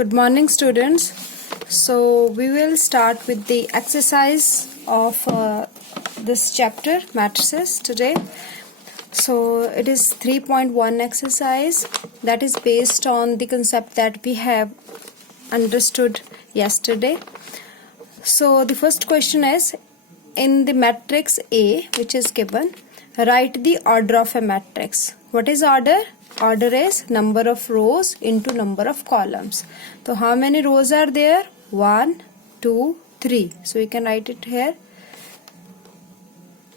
Good morning, students. So we will start with the exercise of this chapter, matrices, today. So it is 3.1 exercise that is based on the concept that we have understood yesterday. So the first question is, in the matrix A, which is given, write the order of a matrix. What is order? Order is number of rows into number of columns. So how many rows are there? 1, 2, 3. So we can write it here.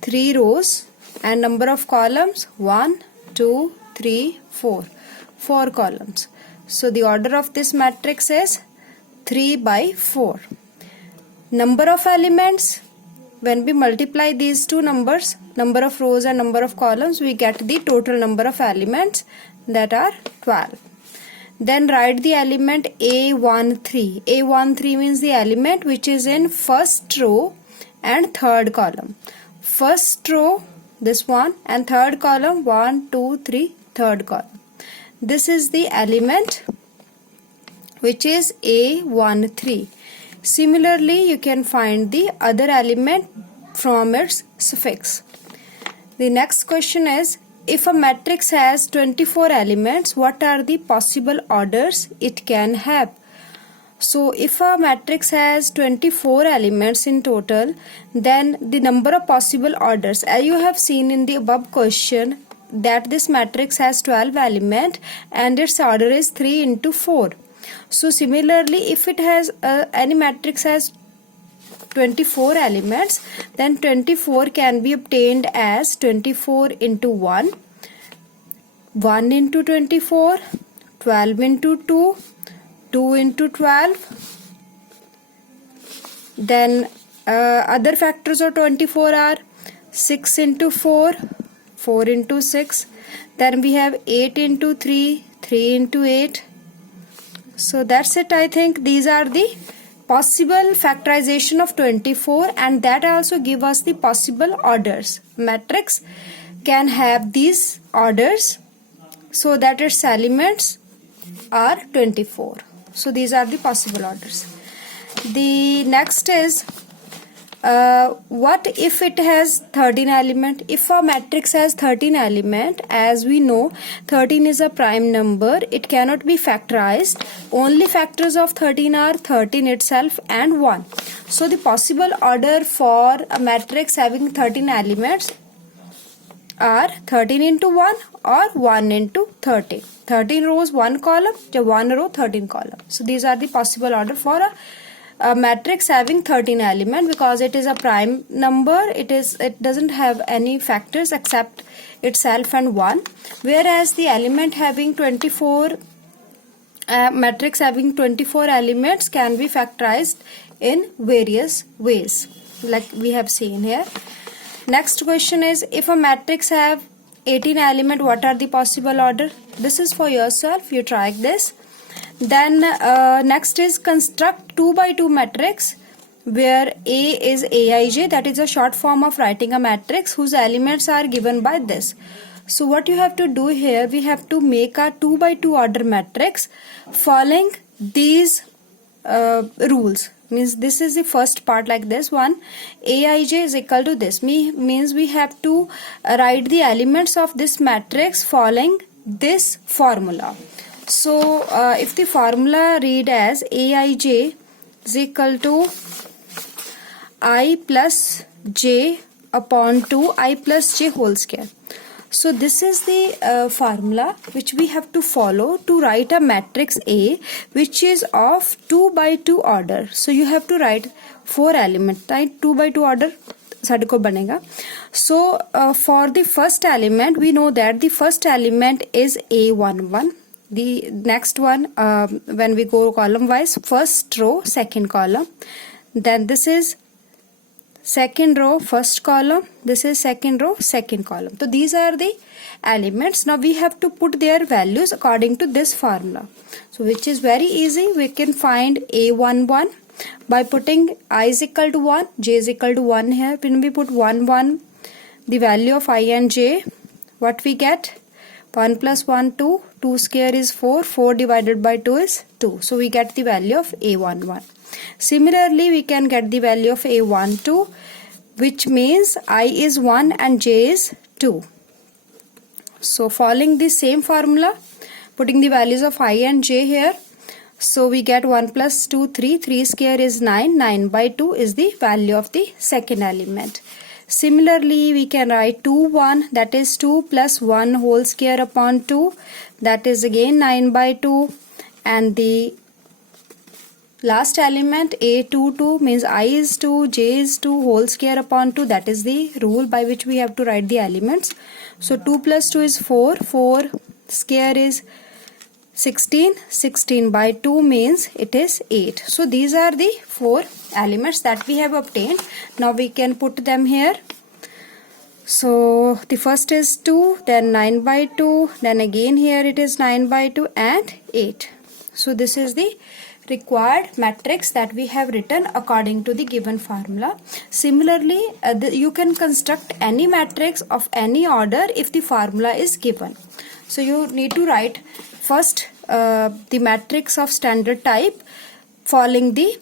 3 rows and number of columns 1, 2, 3, 4. 4 columns. So the order of this matrix is 3 by 4. Number of elements, when we multiply these two numbers, number of rows and number of columns, we get the total number of elements, that are 12. Then write the element A13. A13 means the element which is in first row and third column. First row, this one, and third column, 1, 2, 3, third column. This is the element which is A13. Similarly, you can find the other element from its suffix. The next question is, if a matrix has 24 elements, what are the possible orders it can have? So if a matrix has 24 elements in total, then the number of possible orders, as you have seen in the above question, that this matrix has 12 elements and its order is 3 into 4. So similarly, if it has any matrix has 24 elements, then 24 can be obtained as 24 into 1, 1 into 24, 12 into 2, 2 into 12. Then other factors of 24 are 6 into 4, 4 into 6. Then we have 8 into 3, 3 into 8. So that's it. I think these are the possible factorization of 24, and that also give us the possible orders. Matrix can have these orders so that its elements are 24. So these are the possible orders. The next is, what if it has 13 element? If a matrix has 13 element, as we know 13 is a prime number, it cannot be factorized. Only factors of 13 are 13 itself and 1. So the possible order for a matrix having 13 elements are 13 into 1 or 1 into 13. 13 rows 1 column, 1 row 13 column. So these are the possible order for a matrix having 13 element, because it is a prime number. It doesn't have any factors except itself and 1, whereas the element having 24 matrix having 24 elements can be factorized in various ways, like we have seen here. Next question is, if a matrix have 18 element, what are the possible order? This is for yourself, you try this. Then next is, construct 2 by 2 matrix where A is Aij, that is a short form of writing a matrix whose elements are given by this. So what you have to do here, we have to make a 2 by 2 order matrix following these rules. Means this is the first part, like this one, Aij is equal to this. Means we have to write the elements of this matrix following this formula. So if the formula read as Aij is equal to I plus j upon 2 I plus j whole square. So this is the formula which we have to follow to write a matrix A which is of 2 by 2 order. So you have to write 4 elements, right? 2 by 2 order साढ़े को बनेगा. So for the first element, we know that the first element is A11. The next one, when we go column wise, first row, second column. Then this is second row, first column. This is second row, second column. So these are the elements. Now we have to put their values according to this formula. So which is very easy. We can find A11 by putting I is equal to 1, j is equal to 1 here. When we put 1, 1, the value of I and j, what we get? 1 plus 1, 2, 2 square is 4. 4 divided by 2 is 2. So we get the value of A11. Similarly, we can get the value of A12, which means I is 1 and J is 2. So following the same formula, putting the values of I and J here, so we get 1 plus 2, 3. 3 square is 9. 9 by 2 is the value of the second element. Similarly, we can write 2, 1, that is 2 plus 1 whole square upon 2, that is again 9 by 2, and the last element A22 means I is 2, J is 2 whole square upon 2, that is the rule by which we have to write the elements. So 2 plus 2 is 4, 4 square is 16, 16 by 2 means it is 8. So these are the 4 elements that we have obtained. Now we can put them here. So the first is 2, then 9 by 2, then again here it is 9 by 2 and 8. So this is the required matrix that we have written according to the given formula. Similarly, you can construct any matrix of any order if the formula is given. So you need to write first the matrix of standard type following the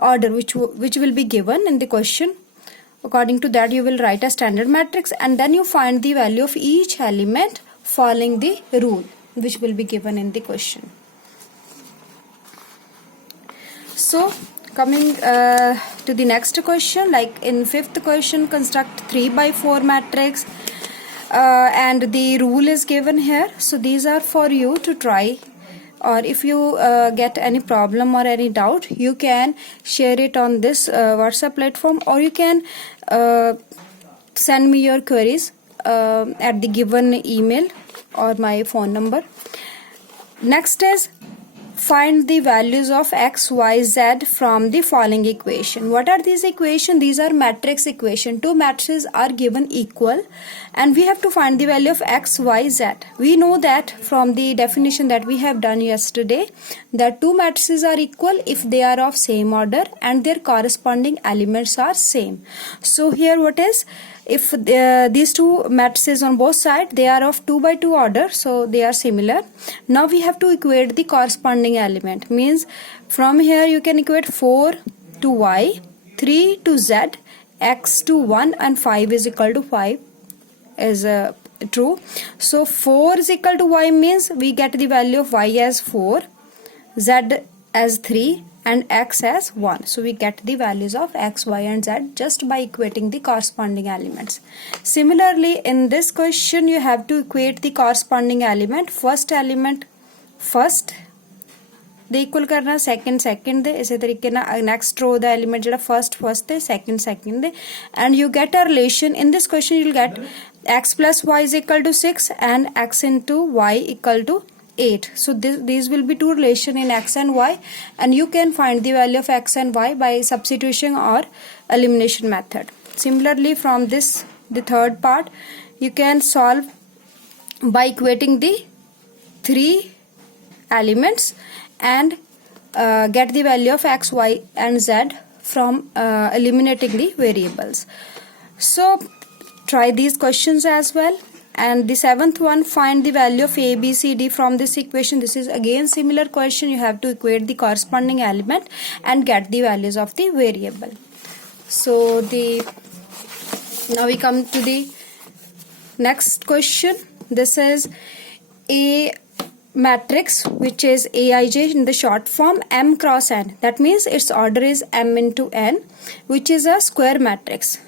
order which will be given in the question. According to that, you will write a standard matrix, and then you find the value of each element following the rule which will be given in the question. So coming to the next question, like in fifth question, construct 3 by 4 matrix, and the rule is given here. So these are for you to try, or if you get any problem or any doubt, you can share it on this WhatsApp platform, or you can send me your queries at the given email or my phone number. Next is find the values of x, y, z from the following equation. What are these equations? These are matrix equation. Two matrices are given equal, and we have to find the value of x, y, z. We know that from the definition that we have done yesterday, that two matrices are equal if they are of same order and their corresponding elements are same. So here what is, if these two matrices on both sides, they are of 2 by 2 order, so they are similar. Now we have to equate the corresponding element. Means from here you can equate 4 to y, 3 to z, x to 1, and 5 is equal to 5 is true. So 4 is equal to y means we get the value of y as 4, z as 3, and x as 1. So we get the values of x, y, and z just by equating the corresponding elements. Similarly, in this question you have to equate the corresponding element. First element first ਦੇ equal ਕਰਨਾ, second second ਦੇ, ਇਸੇ ਤਰੀਕੇ ਨਾਲ next ਰੋ ਦਾ element ਜਿਹੜਾ first ਤੇ second ਦੇ, and you get a relation. In this question you will get x plus y is equal to 6 and x into y equal to 8. So these will be two relation in x and y, and you can find the value of x and y by substitution or elimination method. Similarly, from this, the third part, you can solve by equating the three elements and get the value of x, y, and z from eliminating the variables. So try these questions as well. And the seventh one, find the value of a, b, c, d from this equation. This is again similar question. You have to equate the corresponding element and get the values of the variable. So now we come to the next question. This is a matrix which is Aij in the short form m cross n. That means its order is m into n, which is a square matrix.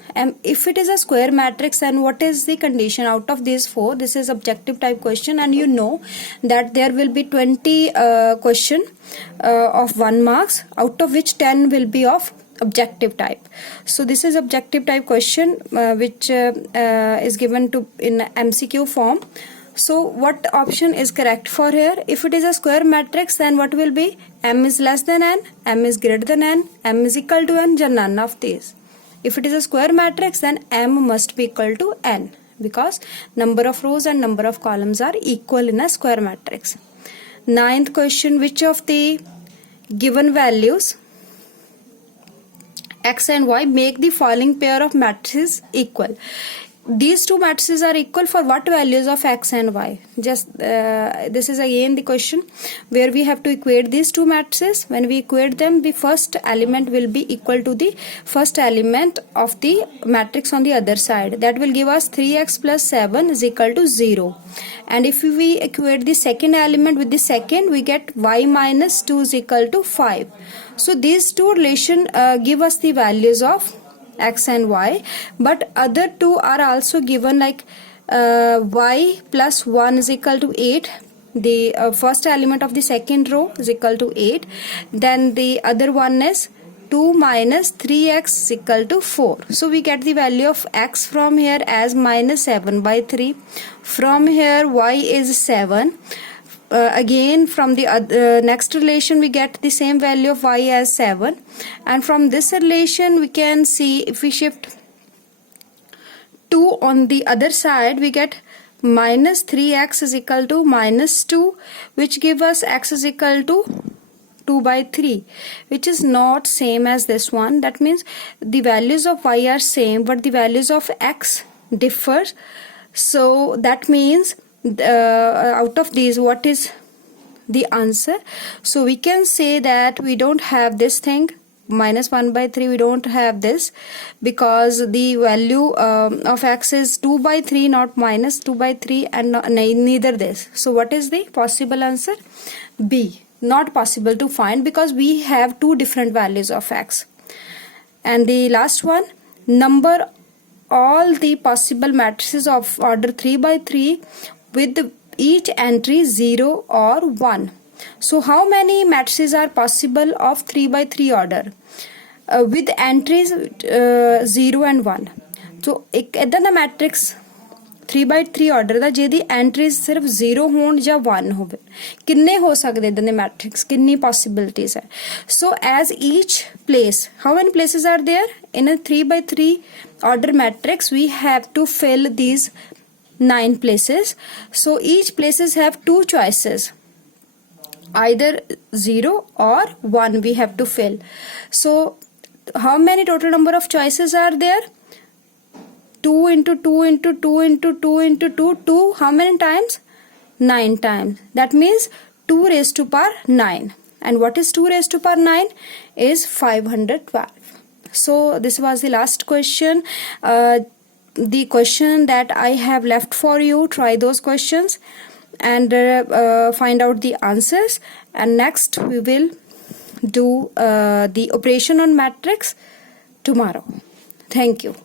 If it is a square matrix, then what is the condition out of these four? This is objective type question, and you know that there will be 20 question of 1 marks, out of which 10 will be of objective type. So this is objective type question which is given to in MCQ form. So what option is correct for here? If it is a square matrix, then what will be? M is less than n, m is greater than n, m is equal to n, or none of these. If it is a square matrix, then m must be equal to n, because number of rows and number of columns are equal in a square matrix. Ninth question, which of the given values x and y make the following pair of matrices equal? these two matrices are equal for what values of x and y? Just this is again the question where we have to equate these two matrices. When we equate them, the first element will be equal to the first element of the matrix on the other side. That will give us 3x plus 7 is equal to 0. And if we equate the second element with the second, we get y minus 2 is equal to 5. So these two relation give us the values of x and y, but other two are also given, like y plus 1 is equal to 8. The first element of the second row is equal to 8. Then the other one is 2 minus 3x is equal to 4. So we get the value of x from here as minus 7 by 3. From here y is 7. Again from the next relation we get the same value of y as 7, and from this relation we can see, if we shift 2 on the other side, we get minus 3x is equal to minus 2, which give us x is equal to 2 by 3, which is not same as this one. That means the values of y are same, but the values of x differ. So that means out of these, what is the answer? So we can say that we don't have this thing, minus 1 by 3, we don't have this, because the value of x is 2 by 3, not minus 2 by 3, and neither this. So what is the possible answer? B. Not possible to find, because we have two different values of x. And the last one, number all the possible matrices of order 3 by 3 with each entry 0 or 1. So how many matrices are possible of 3 by 3 order with entries 0 and 1? So ਇੱਕ ਇਦਾਂ ਦਾ matrix 3 by 3 order ਦਾ ਜਿਹਦੀ entries ਸਿਰਫ 0 ਹੋਣ ਜਾਂ 1 ਹੋਵੇ, ਕਿੰਨੇ ਹੋ ਸਕਦੇ ਇਦਾਂ ਦੇ ਮੈਟ੍ਰਿਕਸ, ਕਿੰਨੀ ਪੋਸਿਬਿਲਿਟੀਜ਼ ਹੈ? So as each place, how many places are there in a 3 by 3 order matrix? We have to fill these 9 places. So each places have two choices, either 0 or 1 we have to fill. So how many total number of choices are there? 2 into 2 into 2 into 2 into 2, 2 how many times? 9 times. That means 2 raised to power 9. And what is 2 raised to power 9? Is 512. So this was the last question. The question that I have left for you, try those questions and find out the answers, and next we will do the operation on matrix tomorrow. Thank you.